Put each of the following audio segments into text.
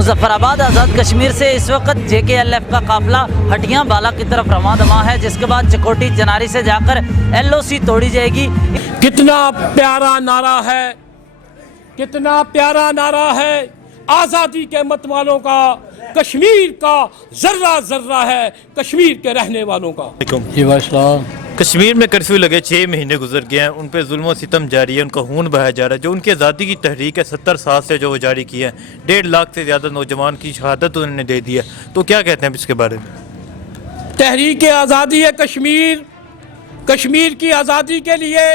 मुजफ्फराबाद आज़ाद कश्मीर से इस वक्त JKLF का काफिला हटियां बाला की तरफ रवां दवा है, जिसके बाद चकोटी चनारी से जाकर LOC तोड़ी जाएगी। कितना प्यारा नारा है, कितना प्यारा नारा है आज़ादी के मत वालों का, कश्मीर का जर्रा जर्रा है कश्मीर के रहने वालों का। कश्मीर में कर्फ्यू लगे 6 महीने गुजर गए हैं, उन पे जुल्म सितम जारी है, उनका खून बहाया जा रहा है। जो उनकी आज़ादी की तहरीक है 70 साल से जो वो जारी की है, 1.5 लाख से ज़्यादा नौजवान की शहादत उन्होंने दे दी है। तो क्या कहते हैं इसके बारे में? तहरीक आज़ादी है कश्मीर, कश्मीर की आज़ादी के लिए,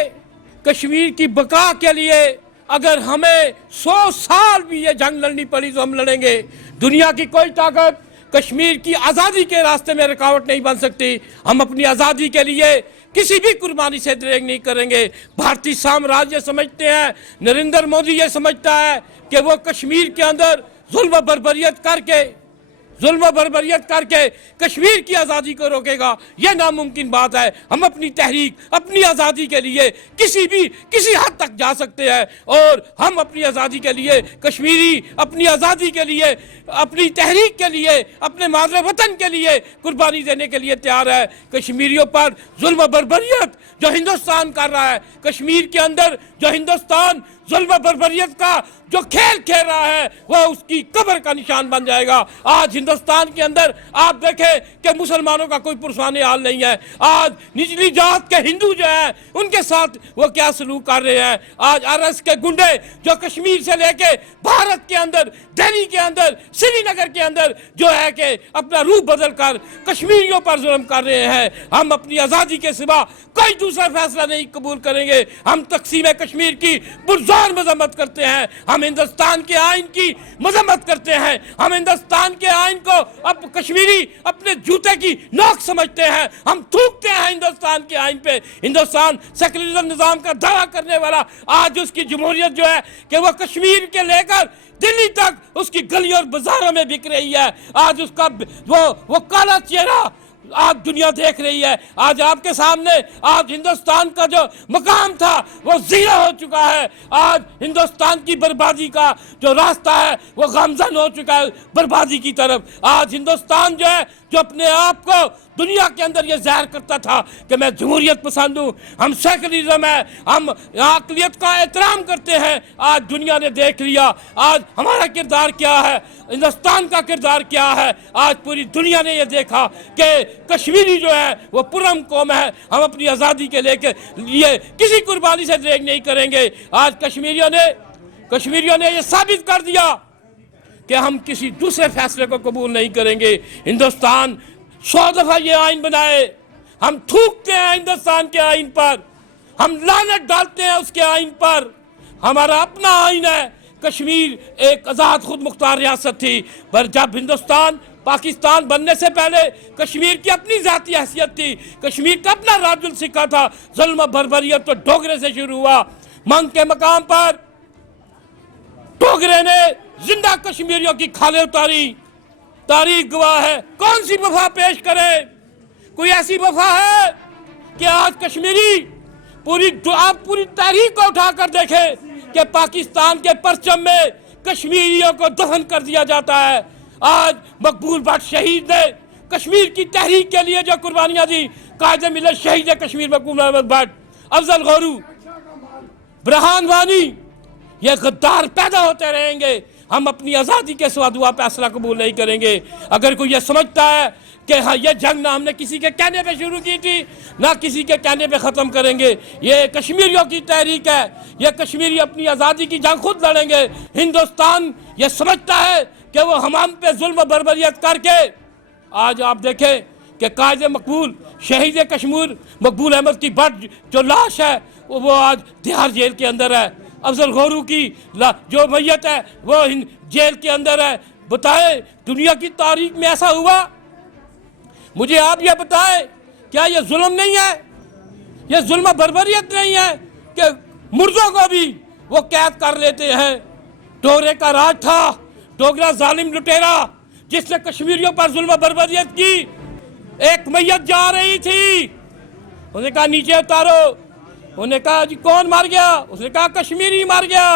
कश्मीर की बका के लिए अगर हमें 100 साल भी ये जंग लड़नी पड़ी तो हम लड़ेंगे। दुनिया की कोई ताकत कश्मीर की आज़ादी के रास्ते में रुकावट नहीं बन सकती। हम अपनी आज़ादी के लिए किसी भी कुर्बानी से दरेग नहीं करेंगे। भारतीय साम्राज्य समझते हैं, नरेंद्र मोदी ये समझता है कि वो कश्मीर के अंदर जुल्म बर्बरियत करके कश्मीर की आज़ादी को रोकेगा। ये नामुमकिन बात है। हम अपनी तहरीक, अपनी आज़ादी के लिए किसी हद तक जा सकते हैं, और हम अपनी आज़ादी के लिए, कश्मीरी अपनी आज़ादी के लिए, अपनी तहरीक के लिए, अपने मादरे वतन के लिए कुर्बानी देने के लिए तैयार है। कश्मीरियों पर जुल्म बर्बरियत जो हिंदुस्तान कर रहा है, कश्मीर के अंदर जो हिंदुस्तान जुल्म बर्बरियत का जो खेल खेल रहा है, वो उसकी कब्र का निशान बन जाएगा। आज हिंदुस्तान के अंदर आप देखें कि मुसलमानों का कोई पुरसाने हाल नहीं है। आज निचली जात के हिंदू जो हैं उनके साथ वो क्या सलूक कर रहे हैं। आज RS के गुंडे जो कश्मीर से लेके भारत के अंदर, दिल्ली के अंदर, श्रीनगर के अंदर जो है कि अपना रूप बदल कर कश्मीरियों पर जुल्म कर रहे हैं। हम अपनी आज़ादी के सिवा कोई दूसरा फैसला नहीं कबूल करेंगे। हम तकसीम कश्मीर की पुरज़ोर मजम्मत करते हैं। हम हिंदुस्तान के आइन की मजम्मत करते हैं। हम हिंदुस्तान के आइन को अब कश्मीरी अपने जूते की नोक समझते हैं। हम थूकते हैं हिंदुस्तान के आइन पे। हिंदुस्तान सेकुलरिज्म निज़ाम का दावा करने वाला आज उसकी जमहूरियत जो है कि वो कश्मीर के लेकर दिल्ली तक उसकी गलियों और बाजारों में बिक रही है। आज उसका वो काला चेहरा आज दुनिया देख रही है। आज आपके सामने आज हिंदुस्तान का जो मकाम था वो ज़ीरो हो चुका है। आज हिंदुस्तान की बर्बादी का जो रास्ता है वो गामज़न हो चुका है बर्बादी की तरफ। आज हिंदुस्तान जो है, जो अपने आप को दुनिया के अंदर ये ज़ाहिर करता था कि मैं जमहूरियत पसंद हूँ, हम सेकुलरिज्म है, हम अक़लियत का एहतराम करते हैं, आज दुनिया ने देख लिया आज हमारा किरदार क्या है, हिंदुस्तान का किरदार क्या है। आज पूरी दुनिया ने ये देखा कि कश्मीरी जो है वो पुरम कौम है। हम अपनी आज़ादी के लिए किसी कुर्बानी से दरेग नहीं करेंगे। आज कश्मीरियों ने ये साबित कर दिया कि हम किसी दूसरे फैसले को कबूल नहीं करेंगे। हिंदुस्तान 100 दफ़ा ये आइन बनाए, हम थूकते हैं हिंदुस्तान के आइन पर, हम लानत डालते हैं उसके आइन पर। हमारा अपना आइन है। कश्मीर एक आज़ाद खुद मुख्तार रियासत थी, पर जब हिंदुस्तान पाकिस्तान बनने से पहले कश्मीर की अपनी ज़ाती हैसियत थी। कश्मीर का अपना राजुल सिक्का था। जुल्म बर्बरियत तो डोगरे से शुरू हुआ। मंग के मकाम पर डोगरे ने जिंदा कश्मीरियों की खाले उतारी। तारीख गवाह है। कौन सी वफा पेश करे? कोई ऐसी वफा है कि आज कश्मीरी आप पूरी तारीख को उठाकर देखें कि पाकिस्तान के परचम में कश्मीरियों को दफन कर दिया जाता है। आज मकबूल भट्ट शहीद ने कश्मीर की तहरीक के लिए जो कुर्बानियां दी, कायदे मिलत शहीद कश्मीर मकबूल अहमद भट्ट, अफजल गौरू, बुरहान वानी, ये गद्दार पैदा होते रहेंगे। हम अपनी आज़ादी के सिवा दुआ फैसला कबूल नहीं करेंगे। अगर कोई ये समझता है कि हाँ ये जंग ना हमने किसी के कहने पे शुरू की थी, ना किसी के कहने पे ख़त्म करेंगे। ये कश्मीरियों की तहरीक है। ये कश्मीरी अपनी आज़ादी की जंग खुद लड़ेंगे। हिंदुस्तान ये समझता है कि वो हम पे जुल्म बर्बरियत करके, आज आप देखें कि कायदे मकबूल शहीद कश्मीर मकबूल अहमद की भट्ट जो लाश है वो आज तिहाड़ जेल के अंदर है। अफजल गौरू की जो मैयत है वो जेल के अंदर है। बताएं दुनिया की तारीख में ऐसा हुआ? मुझे आप ये बताएं, क्या ये जुल्म नहीं है? ये जुल्म बर्बरियत नहीं है कि मुर्दों को भी वो कैद कर लेते हैं? डोगरे का राज था, डोगरा जालिम लुटेरा जिसने कश्मीरियों पर जुल्म बर्बरियत की। एक मैयत जा रही थी, उसने कहा नीचे उतारो, उन्होंने कहा जी कौन मार गया? उसने कहा कश्मीरी मार गया।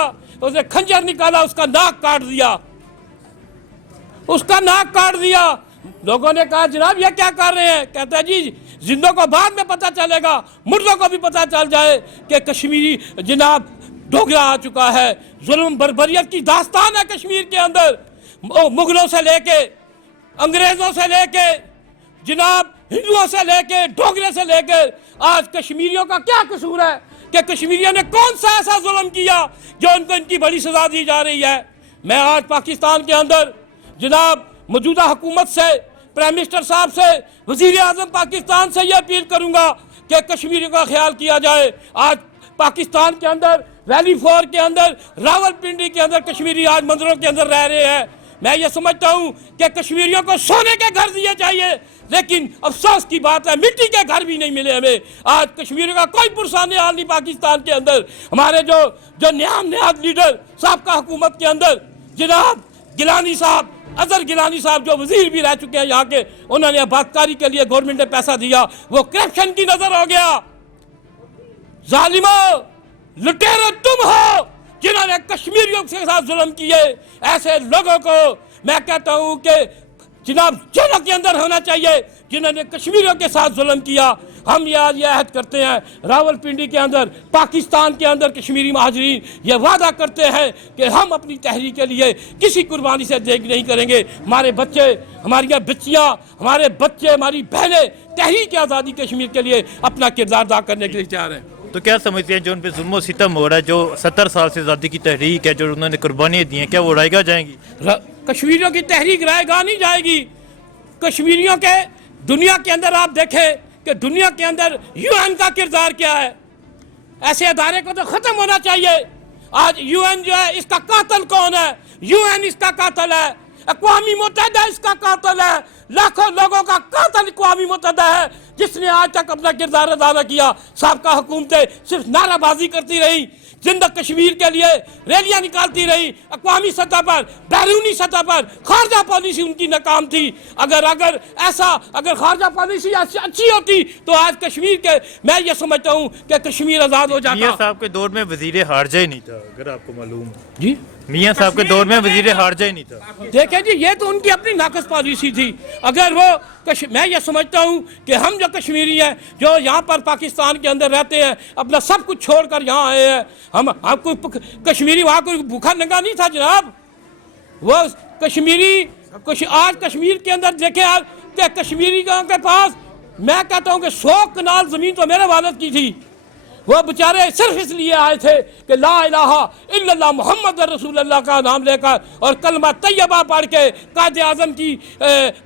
उसने खंजर निकाला, उसका नाक काट दिया। उसका नाक काट दिया। लोगों ने कहा जनाब ये क्या कर रहे हैं? कहता है जी जिंदों को बाद में पता चलेगा, मुर्दों को भी पता चल जाए कि कश्मीरी जनाब डोगरा आ चुका है। जुल्म बर्बरियत की दास्तान है कश्मीर के अंदर, मुगलों से लेके, अंग्रेजों से लेके, जनाब हिंदुओं से लेके, डोगरे से लेके, आज कश्मीरियों का क्या कसूर है कि कश्मीरियों ने कौन सा ऐसा जुल्म किया जो उनको इनकी बड़ी सजा दी जा रही है। मैं आज पाकिस्तान के अंदर जनाब मौजूदा हुकूमत से, प्राइम मिनिस्टर साहब से, वजीर आज़म पाकिस्तान से ये अपील करूंगा कि कश्मीरियों का ख्याल किया जाए। आज पाकिस्तान के अंदर वैली फोर के अंदर, रावलपिंडी के अंदर कश्मीरी आज मंदिरों के अंदर रह रहे हैं। मैं ये समझता हूँ कि कश्मीरियों को सोने के घर दिए चाहिए, लेकिन अफसोस की बात है मिट्टी के घर भी नहीं मिले हमें। आज कश्मीरियों का कोई पुरसाने हाल नहीं पाकिस्तान के अंदर। हमारे जो नियाद लीडर साबका हुकूमत के अंदर जनाब गिलानी साहब, अजहर गिलानी साहब जो वजीर भी रह चुके हैं यहाँ के, उन्होंने आबादकारी के लिए गवर्नमेंट ने पैसा दिया, वो करप्शन की नजर हो गया। जालिमो, लुटेरो तुम हो जिन्होंने कश्मीरियों के साथ जुल्म किए। ऐसे लोगों को मैं कहता हूं कि जनाब जेलों के अंदर होना चाहिए जिन्होंने कश्मीरियों के साथ जुल्म किया। हम ये आज अहद करते हैं रावलपिंडी के अंदर, पाकिस्तान के अंदर कश्मीरी महाजरीन ये वादा करते हैं कि हम अपनी तहरीक के लिए किसी कुर्बानी से देख नहीं करेंगे। हमारे बच्चे, हमारी बच्चियाँ, हमारे बच्चे, हमारी बहनें तहरीक आज़ादी कश्मीर के लिए अपना किरदार अदा करने के लिए तैयार हैं। तो क्या समझते हैं जो उन पे जुल्म सितम हो रहा है, जो 70 साल से आज़ादी की तहरीक है, जो उन्होंने कुर्बानियाँ दी हैं, क्या वो रायगा जाएंगी? कश्मीरियों की तहरीक रायगा नहीं जाएगी। कश्मीरियों के दुनिया के अंदर आप देखें कि दुनिया के अंदर यूएन का किरदार क्या है। ऐसे अदारे को तो ख़त्म होना चाहिए। आज यूएन जो है इसका कातिल कौन है? यूएन इसका कातिल है, अक़वामी मुत्तहिदा इसका कातिल है, लाखों लोगों का कातिल अक़वामी मुत्तहिदा है जिसने आज तक अपना किरदार अदा न किया। साबका हुकूमतें सिर्फ नाराबाजी करती रही, जिंदा कश्मीर के लिए रैलियां निकालती रही, अक़वामी सतह पर, बैरूनी सतह पर खारजा पॉलिसी उनकी नाकाम थी। अगर खारजा पॉलिसी अच्छी होती तो आज कश्मीर के, मैं ये समझता हूँ कि कश्मीर आज़ाद हो जाता। मियाँ साहब के दौर में वजीर हारजा ही नहीं था, अगर आपको मालूम जी। मियाँ साहब के दौर में वजीर हारजा ही नहीं था। देखें जी, ये तो उनकी अपनी नाकस पॉलिसी थी। अगर वो मैं ये समझता हूँ कि हम जो कश्मीरी हैं, जो यहाँ पर पाकिस्तान के अंदर रहते हैं, अपना सब कुछ छोड़कर यहाँ आए हैं, हम कोई कश्मीरी वहाँ कोई भूखा नंगा नहीं था जनाब। वो कश्मीरी आज कश्मीर के अंदर देखे आप कि कश्मीरी के पास मैं कहता हूँ कि 100 कनाल ज़मीन तो मेरे वालिद की थी। वो बेचारे सिर्फ इसलिए आए थे कि ला इलाहा इल्लल्लाह मुहम्मद रसूलुल्लाह का नाम लेकर और कलमा तैयबा पढ़ के कायदे आज़म की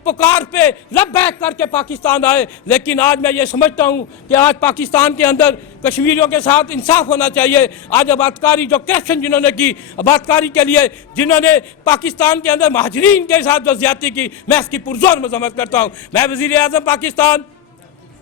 पुकार पे लब्बैक करके पाकिस्तान आए। लेकिन आज मैं ये समझता हूँ कि आज पाकिस्तान के अंदर कश्मीरियों के साथ इंसाफ होना चाहिए। आज आबादकारी जो करप्शन जिन्होंने की, आबादकारी के लिए जिन्होंने पाकिस्तान के अंदर महाजरीन के साथ जो ज़्यादती की, मैं इसकी पुरजोर मज़म्मत करता हूँ। मैं वज़ीर आज़म पाकिस्तान,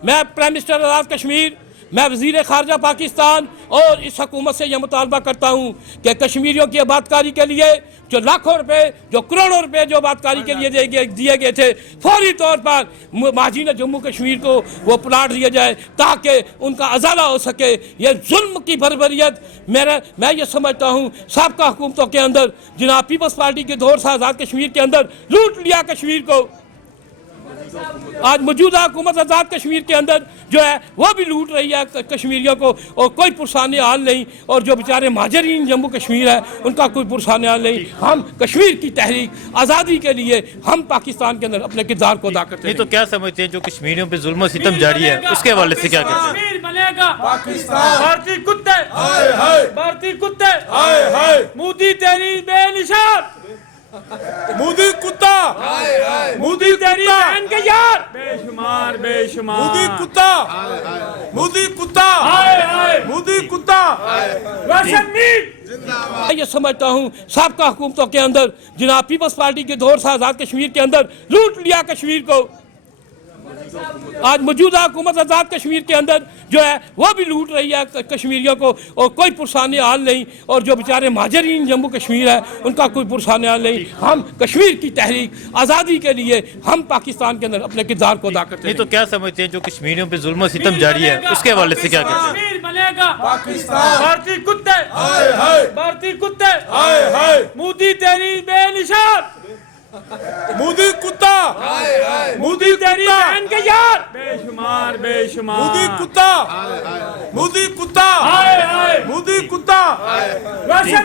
मैं प्राइम मिनिस्टर आज़ाद कश्मीर, मैं वज़ीर ख़ारजा पाकिस्तान और इस हुकूमत से यह मुतालबा करता हूँ कि कश्मीरियों की आबादकारी के लिए जो लाखों रुपए, जो करोड़ों रुपए जो आबादकारी के लिए दिए गए थे, फौरी तौर पर महाजीन जम्मू कश्मीर को वो प्लाट दिया जाए ताकि उनका अजाला हो सके। ये जुल्म की बर्बरियत मैं ये समझता हूँ साबका हुकूमतों के अंदर, जनाब पीपल्स पार्टी के दौर से आज़ाद कश्मीर के अंदर लूट लिया कश्मीर को। आज मौजूदा हुकूमत आज़ाद कश्मीर के अंदर जो है वो भी लूट रही है कश्मीरियों को, और कोई पुरसाने हाल नहीं। और जो बेचारे महाजरीन जम्मू कश्मीर है उनका कोई पुरसाने हाल नहीं। हम कश्मीर की तहरीक आज़ादी के लिए हम पाकिस्तान के अंदर अपने किरदार को अदा करते हैं। तो क्या समझते हैं जो कश्मीरियों पे जुल्म सितम जारी है, उसके हवाले से क्या कहते हैं? भारतीय कुत्ते, भारतीय कुत्ते, मोदी तेरी बेनिशान, मोदी कुत्ता, मोदी तेरी बहन के यार, बेशुमार बेशुमार, मोदी कुत्ता, मोदी कुत्ता, मोदी कुत्ता। मैं ये समझता हूँ साबका हुकूमतों के अंदर, जनाब पीपल्स पार्टी के दौर से आज़ाद कश्मीर के अंदर लूट लिया कश्मीर को। आज मौजूदा हुकूमत आज़ाद कश्मीर के अंदर जो है वो भी लूट रही है कश्मीरियों को, और कोई पुरसाने हाल नहीं। और जो बेचारे महाजरीन जम्मू कश्मीर है उनका कोई पुरसाने हाल नहीं। हम कश्मीर की तहरीक आज़ादी के लिए हम पाकिस्तान के अंदर अपने किरदार को अदा करते हैं। तो क्या समझते हैं जो कश्मीरियों पे जुल्म सितम जारी है, उसके हवाले से क्या कहते हैं? भारतीय कुत्ते, भारतीय कुत्ते, मोदी तेरी बेनिशान, کے یار बेशुमार बेशुमार मोदी कुत्ता मोदी कुत्ता हाय हाय मोदी कुत्ता वैसे